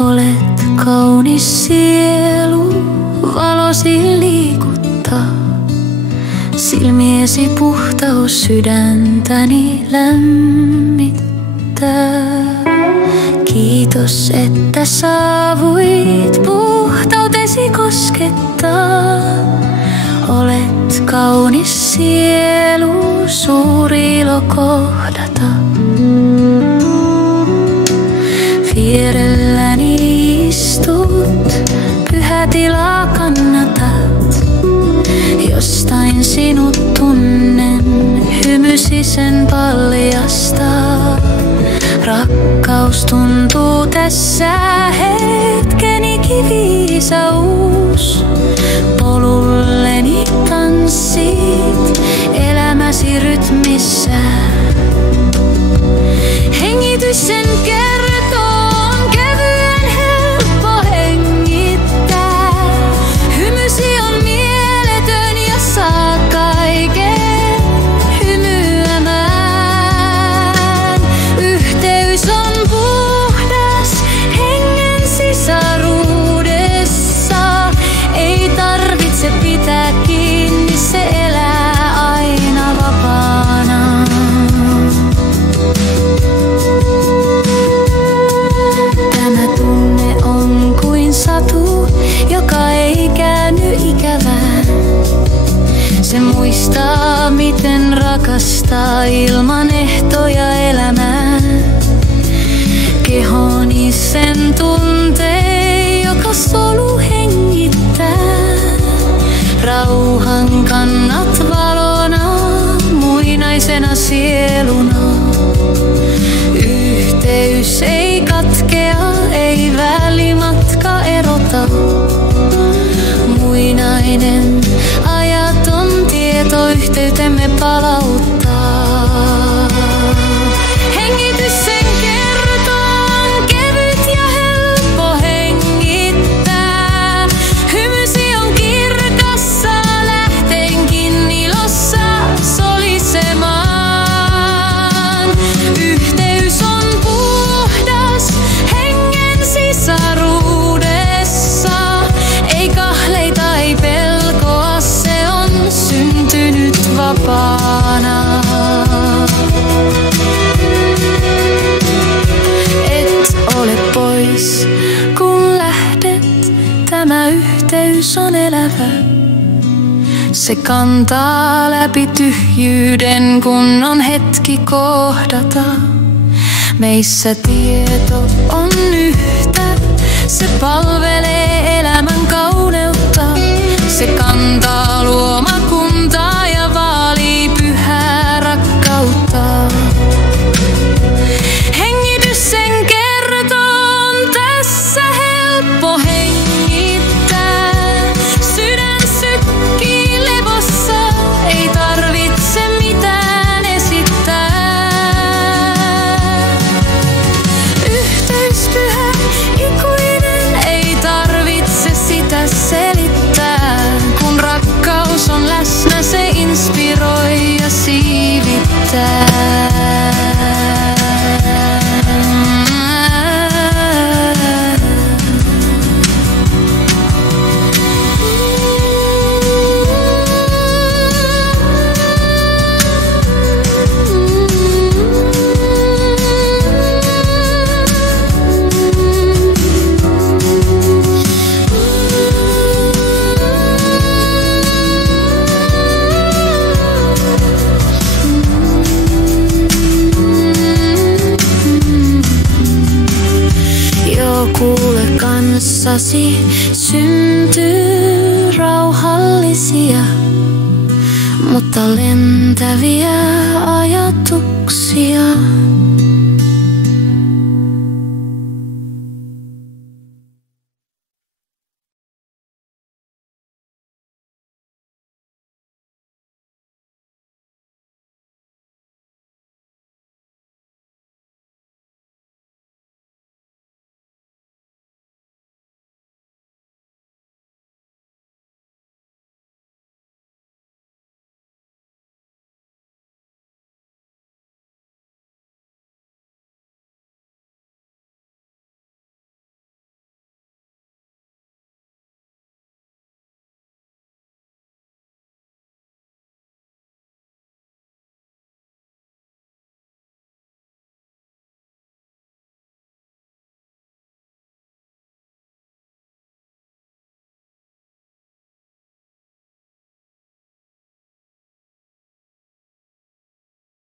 Olet kaunis sielu, valosi liikuttaa. Silmiesi puhtaus sydäntäni lämmittää. Kiitos, että saavuit puhtautesi koskettaa. Olet kaunis sielu, suuri ilo kohdata. Vierelläni istut, pyhä tila kannatat. Jostain sinut tunnen, hymysi sen paljastaa. Rakkaus tuntuu tässä hetkeni kivisaus. Polulleni tanssit elämäsi rytmissä. Hengitys sen kertoo, on kevyen helppo hengittää. Hymysi on mieletön ja saa kaiken hymyämään. Yhteys on puhdas hengen sisaruudessa. Ei tarvitse pitää kiinni, se elää aina vapaana. Tämä tunne on kuin satu, joka ei käänny ikävään. Se muistaa, miten rakastaa ilman ehtoja elämää. Kehoni sen tuntee, joka solu hengittää. Rauhan kannat valona, muinaisena sieluna. Yhteys ei katkea, ei välimatka erota. Muinainen ajaton tieto yhteytemme palauttaa. Hengitys sen kertoo, on kevyt ja helppo hengittää. Hymysi on kirkassa, lähteenkin ilossa solisemaan. Yhteys on puhdas hengen sisaruudessa. Ei kahleita, ei pelkoa, se on syntynyt vapaana. Et ole pois, kun lähdet, tämä yhteys on elävä. Se kantaa läpi tyhjyyden, kun on hetki kohdata. Meissä tieto on yhtä, se palvelee elämän kauneutta. Se kantaa luomakuntaa ja vaalii pyhää rakkautta. Hengitys sen kertoo, on tässä helppo hengittää. Sydän sykkii levossa, ei tarvitse mitään esittää. Yhteys pyhä, ikuinen, ei tarvitse sitä selittää. Kun rakkaus on läsnä, se inspiroi ja siivittää. Kuule, kanssasi syntyy rauhallisia, mutta lentäviä ajatuksia.